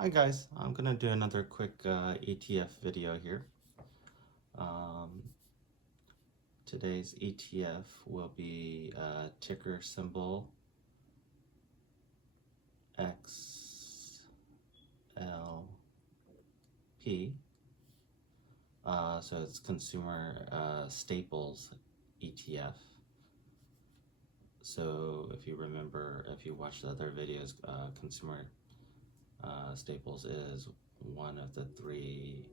Hi guys, I'm gonna do another quick ETF video here. Um, Today's ETF will be ticker symbol XLP. So it's Consumer Staples ETF. So if you remember, if you watched the other videos, Consumer Staples is one of the three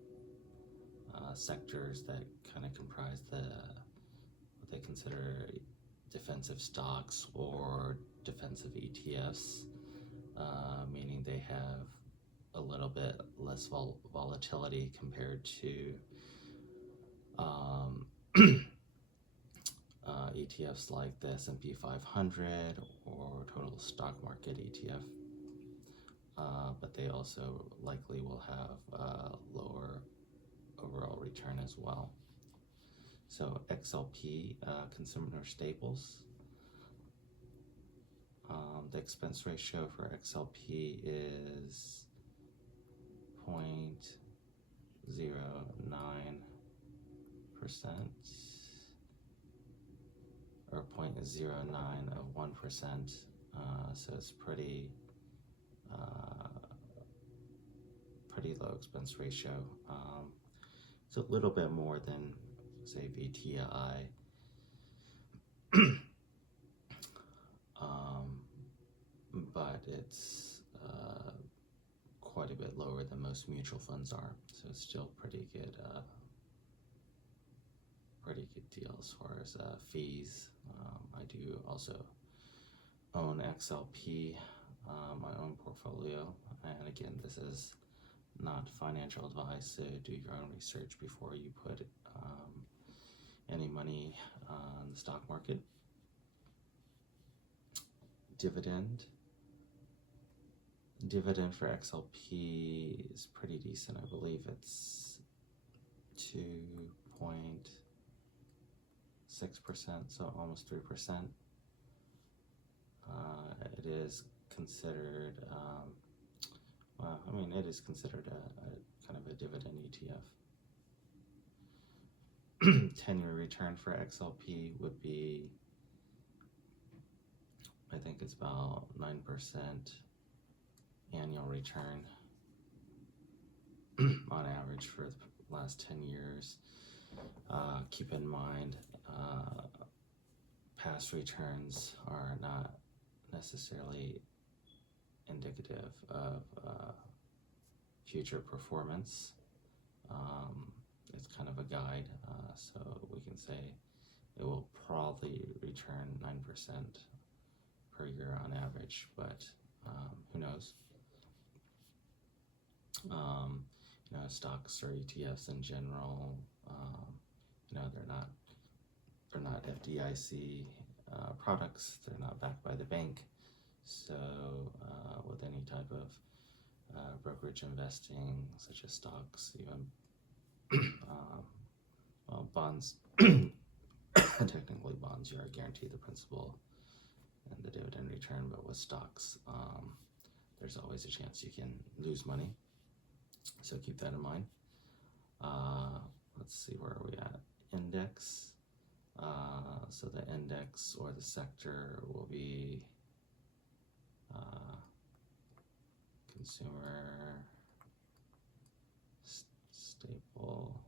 sectors that kind of comprise what they consider defensive stocks or defensive ETFs, meaning they have a little bit less volatility compared to um, ETFs like the S&P 500 or total stock market ETF. But they also likely will have lower overall return as well. So XLP, Consumer Staples. The expense ratio for XLP is 0.09% or 0.09 of 1%. So it's pretty low expense ratio. It's a little bit more than, say, VTI. But it's quite a bit lower than most mutual funds are, so it's still pretty good deal as far as fees. I do also own XLP, my own portfolio, and again, this is not financial advice, so do your own research before you put any money on the stock market. Dividend for XLP is pretty decent. I believe it's 2.6%, so almost 3%. It is considered, it is considered a kind of a dividend ETF. 10-year return for XLP would be, I think it's about 9% annual return on average for the last 10 years. Keep in mind, past returns are not necessarily indicative of future performance. It's kind of a guide, so we can say it will probably return 9% per year on average, but who knows? Stocks or ETFs in general, they're not FDIC products. They're not backed by the bank. So with any type of brokerage investing, such as stocks, even bonds, technically bonds, you are guaranteed the principal and the dividend return, but with stocks, there's always a chance you can lose money. So keep that in mind. Let's see, where are we at? Index. So the index or the sector will be consumer staple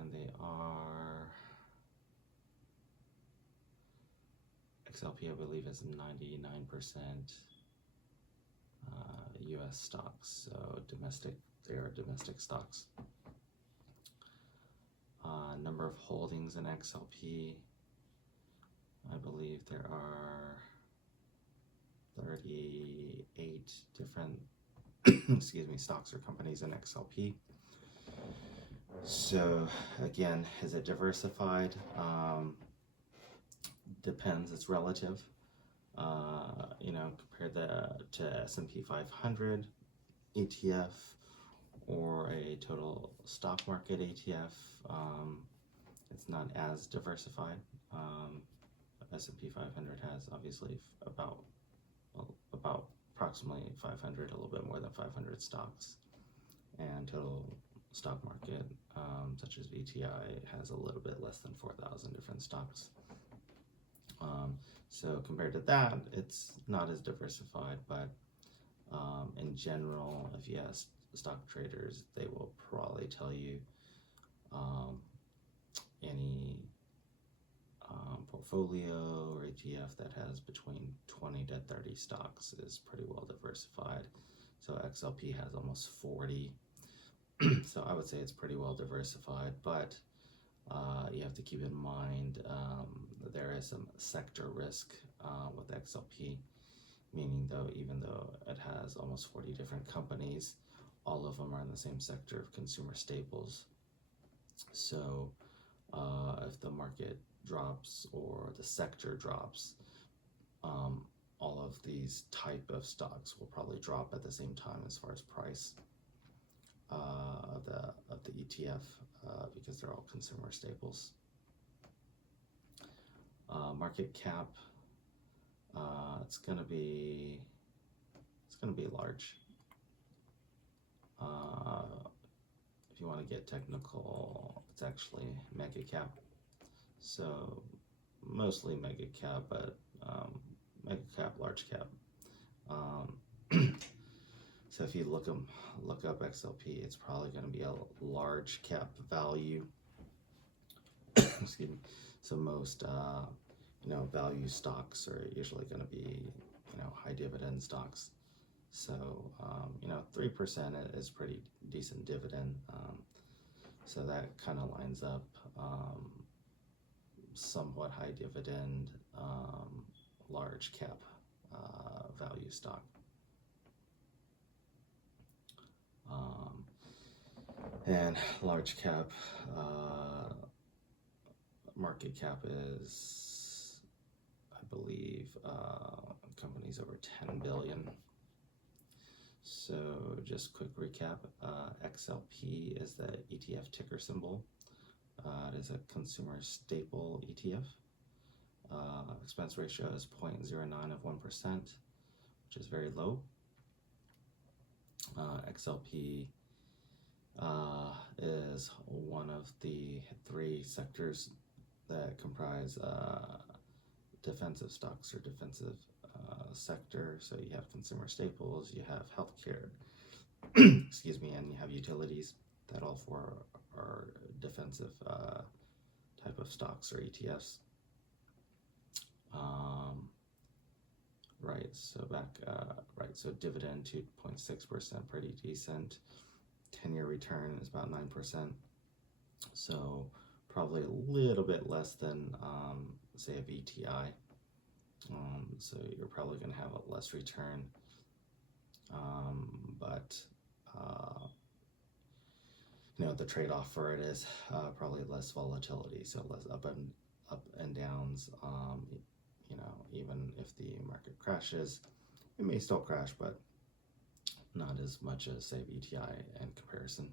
and they are XLP, I believe, is 99% US stocks, so they are domestic stocks. Number of holdings in XLP, I believe there are 38 different stocks or companies in XLP. So again, is it diversified? Depends, it's relative. Compare to S&P 500 ETF or a total stock market ETF. It's not as diversified. S&P 500 has obviously about approximately 500, a little bit more than 500 stocks, and total stock market, such as VTI, has a little bit less than 4,000 different stocks. So compared to that, it's not as diversified, but in general, if you ask stock traders, they will probably tell you any portfolio or ETF that has between 20 to 30 stocks is pretty well diversified. So XLP has almost 40. So I would say it's pretty well diversified, but you have to keep in mind there is some sector risk with XLP, meaning though even though it has almost 40 different companies, all of them are in the same sector of consumer staples. So if the market drops or the sector drops, all of these type of stocks will probably drop at the same time as far as price of the ETF, because they're all consumer staples. Market cap, it's gonna be large. If you want to get technical, it's actually mega cap. So mostly mega cap, but mega cap, large cap. So if you look up XLP, it's probably going to be a large cap value. Excuse me. So most value stocks are usually going to be high dividend stocks. So 3% is pretty decent dividend. So that kind of lines up somewhat high dividend, large cap value stock. And large cap market cap is, I believe, companies over 10 billion. So just quick recap, XLP is the ETF ticker symbol. It is a consumer staple ETF. Expense ratio is 0.09 of 1%, which is very low. XLP is one of the 3 sectors that comprise defensive stocks or defensive sector. So you have consumer staples, you have healthcare, excuse me, and you have utilities. That all 4 are defensive type of stocks or ETFs. So dividend 2.6%, pretty decent. 10-year return is about 9%. So probably a little bit less than say a VTI. So you're probably going to have a less return, but the trade-off for it is probably less volatility, so less up and downs. Even if the market crashes, it may still crash, but not as much as say VTI in comparison.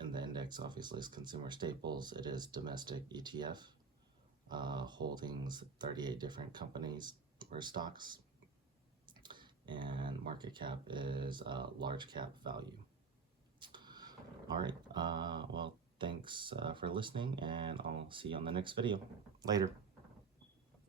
And the index obviously is consumer staples. It is domestic ETF, holdings 38 different companies or stocks, and market cap is large cap value. All right, well, thanks for listening, and I'll see you on the next video. Later.